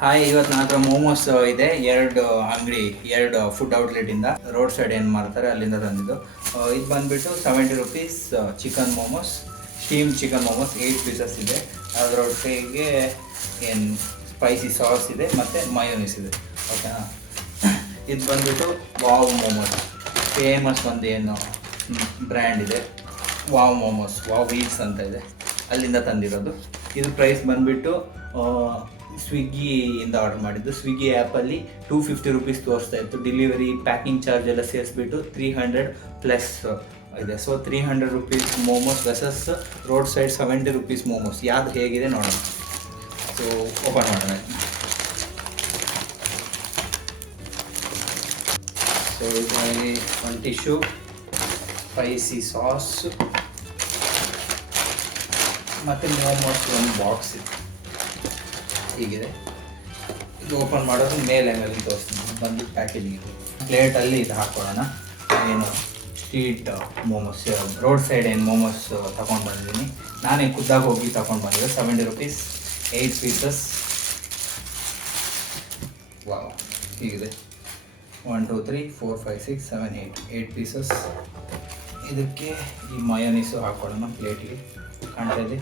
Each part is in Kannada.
ಹಾಯ್, ಇವತ್ತು ನನ್ನ ಹತ್ರ ಮೋಮೋಸ್ ಇದೆ. ಎರಡು ಅಂಗಡಿ, ಎರಡು ಫುಡ್ ಔಟ್ಲೆಟಿಂದ ರೋಡ್ ಸೈಡ್ ಏನು ಮಾಡ್ತಾರೆ ಅಲ್ಲಿಂದ ತಂದಿದ್ದು. ಇದು ಬಂದುಬಿಟ್ಟು 70 rupees chicken momos, steam chicken momos 8 pieces ಇದೆ. ಅದರೊಟ್ಟಿಗೆ ಏನು ಸ್ಪೈಸಿ ಸಾಸ್ ಇದೆ ಮತ್ತು ಮಯೋನೀಸ್ ಇದೆ. ಓಕೆನಾ. ಇದು ಬಂದುಬಿಟ್ಟು ವಾವ್ ಮೋಮೋಸ್, ಫೇಮಸ್ ಒಂದು ಏನು ಬ್ರ್ಯಾಂಡ್ ಇದೆ, ವಾವ್ ಮೋಮೋಸ್, ವಾವ್ ವೀಲ್ಸ್ ಅಂತ ಇದೆ, ಅಲ್ಲಿಂದ ತಂದಿರೋದು. ಇದು ಪ್ರೈಸ್ ಬಂದುಬಿಟ್ಟು ಸ್ವಿಗ್ಗಿಯಿಂದ ಆರ್ಡರ್ ಮಾಡಿದ್ದು. ಸ್ವಿಗ್ಗಿ ಆ್ಯಪಲ್ಲಿ 250 ರುಪೀಸ್ ತೋರಿಸ್ತಾ ಇತ್ತು. ಡೆಲಿವರಿ, ಪ್ಯಾಕಿಂಗ್ ಚಾರ್ಜ್ ಎಲ್ಲ ಸೇರಿಸ್ಬಿಟ್ಟು 300 ಪ್ಲಸ್ ಇದೆ. So 300 rupees momos versus road side 70 rupees momos, ಯಾವುದು ಹೇಗಿದೆ ನೋಡೋಣ. ಸೊ ಓಪನ್ ಮಾಡೋಣ. ಸೊ ಇದರಲ್ಲಿ ಒಂದು ಟಿಶ್ಯೂ, ಸ್ಪೈಸಿ ಸಾಸ್ ಮತ್ತು ಮೋಮೋಸ್ ಒಂದು ಬಾಕ್ಸ್ ಇದೆ. ಹೀಗಿದೆ. ಇದು ಓಪನ್ ಮಾಡೋದು ಮೇಲೆ ಮೇಲೆ ತೋರಿಸ್ತೀನಿ. ಬಂದು ಪ್ಯಾಕೇಜಿಂಗ್ ಇದೆ. ಪ್ಲೇಟಲ್ಲಿ ಇದು ಹಾಕ್ಕೊಳ್ಳೋಣ. ಏನು ಸ್ಟ್ರೀಟ್ ಮೋಮೋಸ್, ರೋಡ್ ಸೈಡ್ ಏನು ಮೋಮೋಸ್ ತೊಗೊಂಡು ಬಂದಿದ್ದೀನಿ. ನಾನೇ ಖುದ್ದಾಗಿ ಹೋಗಿ ತೊಗೊಂಡು ಬಂದಿದ್ದೆ. 70 ರುಪೀಸ್ 8 ಪೀಸಸ್. ವಾವ್, ಹೀಗಿದೆ. 1 2 3 4 5 6 7 8 ಪೀಸಸ್. ಇದಕ್ಕೆ ಈ ಮಯೋನೀಸು ಹಾಕ್ಕೊಳ್ಳೋಣ. ಪ್ಲೇಟಿಗೆ ಕಾಣ್ತಾ ಇದೆ.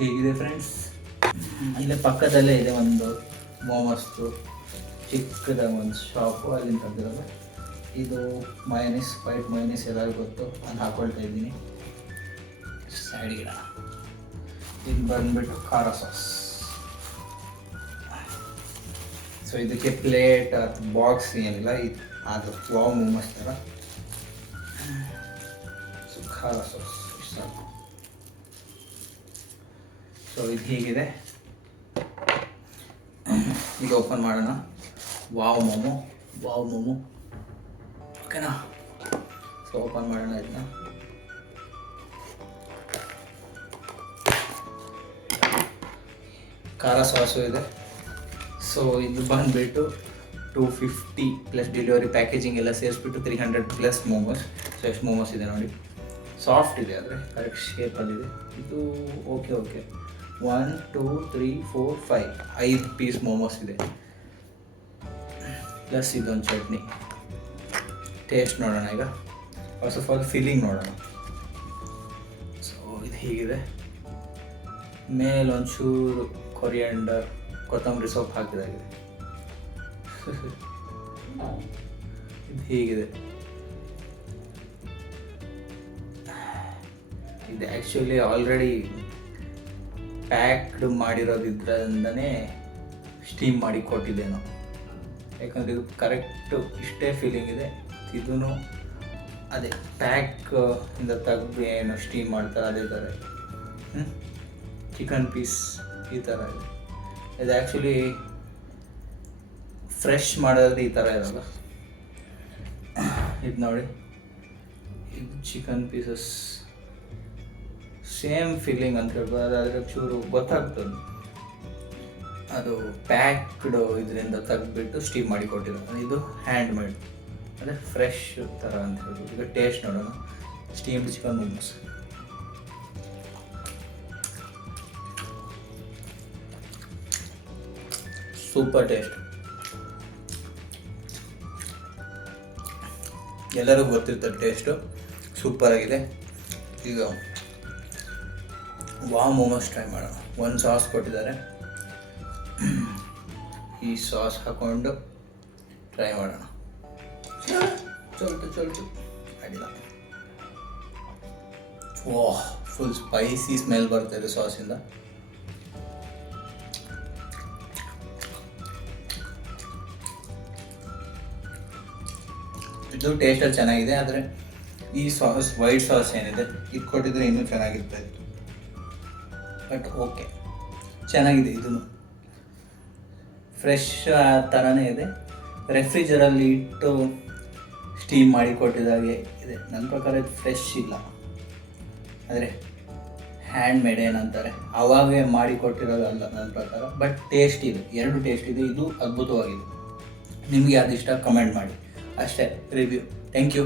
ಹೀಗಿದೆ ಫ್ರೆಂಡ್ಸ್. ಇಲ್ಲೇ ಪಕ್ಕದಲ್ಲೇ ಇದೆ ಒಂದು ಮೋಮೋಸ್ದು ಚಿಕ್ಕದಾಗಿ ಒಂದು ಶಾಪು, ಅಲ್ಲಿಂದ ತಂದಿರೋದು. ಇದು ಮಯೋನೀಸ್, ವೈಟ್ ಮಯೋನೀಸ್ ಎಲ್ಲರಿಗೂ ಗೊತ್ತು, ನಾನು ಹಾಕ್ಕೊಳ್ತಾ ಇದ್ದೀನಿ. ಸೈಡ್ಗಿಡ. ಇದು ಬಂದುಬಿಟ್ಟು ಖಾರ ಸಾಸ್. ಸೊ ಇದಕ್ಕೆ ಪ್ಲೇಟ್ ಅಥವಾ ಬಾಕ್ಸ್ ಏನಿಲ್ಲ, ಇದು ಅದು ವಾವ್ ಮೋಮೋಸ್ ಥರ. ಸೊ ಖಾರ ಸಾಸ್ ಸಾಕು. ಸೊ ಇದು ಹೀಗಿದೆ. ಈಗ ಓಪನ್ ಮಾಡೋಣ. Wow momo, wow momo. ಓಕೆನಾ. ಸೊ ಓಪನ್ ಮಾಡೋಣ ಇದನ್ನ. ಖಾರ ಸಾಸು ಇದೆ. ಸೊ ಇದು ಬಂದುಬಿಟ್ಟು 250 ಪ್ಲಸ್ ಡೆಲಿವರಿ, ಪ್ಯಾಕೇಜಿಂಗ್ ಎಲ್ಲ ಸೇರಿಸ್ಬಿಟ್ಟು 300 ಪ್ಲಸ್ ಮೋಮೋಸ್. ಸೊ ಎಷ್ಟು ಮೋಮೋಸ್ ಇದೆ ನೋಡಿ. ಸಾಫ್ಟ್ ಇದೆ, ಆದರೆ ಕರೆಕ್ಟ್ ಶೇಪಲ್ಲಿದೆ. ಇದು ಓಕೆ 1 2 3 4 5 ಪೀಸ್ ಮೋಮೋಸ್ ಇದೆ. ಪ್ಲಸ್ ಇದೊಂದು ಚಟ್ನಿ. ಟೇಸ್ಟ್ ನೋಡೋಣ ಈಗ. ಫಸ್ಟ್ ಆಫ್ ಆಲ್ ಫೀಲಿಂಗ್ ನೋಡೋಣ. ಸೊ ಇದು ಹೀಗಿದೆ. ಮೇಲೊಂಚೂರು ಕೊರಿಯಂಡರ್, ಕೊತ್ತಂಬರಿ ಸೊಪ್ಪು ಹಾಕಿದಾಗಿದೆ. ಇದು ಹೀಗಿದೆ. ಇದು ಆ್ಯಕ್ಚುಲಿ ಆಲ್ರೆಡಿ ಪ್ಯಾಕ್ಡ್ ಮಾಡಿರೋದ್ರಿಂದನೇ ಸ್ಟೀಮ್ ಮಾಡಿ ಕೊಟ್ಟಿದ್ದೇನೋ, ಯಾಕಂದರೆ ಇದು ಕರೆಕ್ಟು ಇಷ್ಟೇ ಫೀಲಿಂಗ್ ಇದೆ. ಇದೂ ಅದೇ ಪ್ಯಾಕ್ ಇಂದ ತೆಗೆದು ಏನು ಸ್ಟೀಮ್ ಮಾಡ್ತಾರೆ ಅದೇ ಥರ ಇದೆ. ಚಿಕನ್ ಪೀಸ್ ಈ ಥರ ಇದೆ. ಇದು ಆ್ಯಕ್ಚುಲಿ ಫ್ರೆಶ್ ಮಾಡೋದು ಈ ಥರ ಇರೋಲ್ಲ. ಇದು ನೋಡಿ, ಇದು ಚಿಕನ್ ಪೀಸಸ್ ಸೇಮ್ ಫೀಲಿಂಗ್ ಅಂತ ಹೇಳ್ಬೋದು. ಆದರೆ ಚೂರು ಗೊತ್ತಾಗ್ತದೆ ಅದು ಪ್ಯಾಕ್ಡ್ ಇದರಿಂದ ತೆಗೆದುಬಿಟ್ಟು ಸ್ಟೀಮ್ ಮಾಡಿ ಕೊಟ್ಟಿರೋದು. ಇದು ಹ್ಯಾಂಡ್ ಮೇಡ್, ಅಂದರೆ ಫ್ರೆಶ್ ಥರ ಅಂತ ಹೇಳ್ಬೋದು. ಈಗ ಟೇಸ್ಟ್ ನೋಡೋಣ. Steamed chicken momos. Super taste. ಎಲ್ಲರಿಗೂ ಗೊತ್ತಿರ್ತಾರೆ ಟೇಸ್ಟು. ಸೂಪರಾಗಿದೆ. ಈಗ ವಾವ್ ಮೋಮೋಸ್ ಟ್ರೈ ಮಾಡೋಣ. ಒಂದು ಸಾಸ್ ಕೊಟ್ಟಿದ್ದಾರೆ, ಈ ಸಾಸ್ ಹಾಕ್ಕೊಂಡು ಟ್ರೈ ಮಾಡೋಣ. ಚಲ್ತು ಅಡಿಲ್ಲ. ಓಹ್, ಫುಲ್ ಸ್ಪೈಸಿ ಸ್ಮೆಲ್ ಬರ್ತಾಯಿದೆ ಸಾಸಿಂದ. ಇದು ಟೇಸ್ಟಲ್ಲಿ ಚೆನ್ನಾಗಿದೆ, ಆದರೆ ಈ ಸಾಸ್, ವೈಟ್ ಸಾಸ್ ಏನಿದೆ ಇದು ಕೊಟ್ಟಿದ್ರೆ ಇನ್ನೂ ಚೆನ್ನಾಗಿರ್ತಾ ಇತ್ತು. ಬಟ್ ಓಕೆ, ಚೆನ್ನಾಗಿದೆ. ಇದೂ ಫ್ರೆಶ್ ಥರನೇ ಇದೆ. ರೆಫ್ರಿಜರಲ್ಲಿ ಇಟ್ಟು ಸ್ಟೀಮ್ ಮಾಡಿ ಕೊಟ್ಟಿದ್ದಾಗೆ ಇದೆ. ನನ್ನ ಪ್ರಕಾರ ಇದು ಫ್ರೆಶ್ ಇಲ್ಲ, ಆದರೆ ಹ್ಯಾಂಡ್ ಮೇಡ್ ಏನಂತಾರೆ ಅವಾಗೇ ಮಾಡಿ ಕೊಟ್ಟಿರೋದಲ್ಲ ನನ್ನ ಪ್ರಕಾರ. ಬಟ್ ಟೇಸ್ಟ್ ಇದೆ, ಎರಡು ಟೇಸ್ಟ್ ಇದೆ. ಇದು ಅದ್ಭುತವಾಗಿದೆ. ನಿಮಗೆ ಅದು ಇಷ್ಟ ಕಮೆಂಟ್ ಮಾಡಿ ಅಷ್ಟೇ. ರಿವ್ಯೂ. Thank you.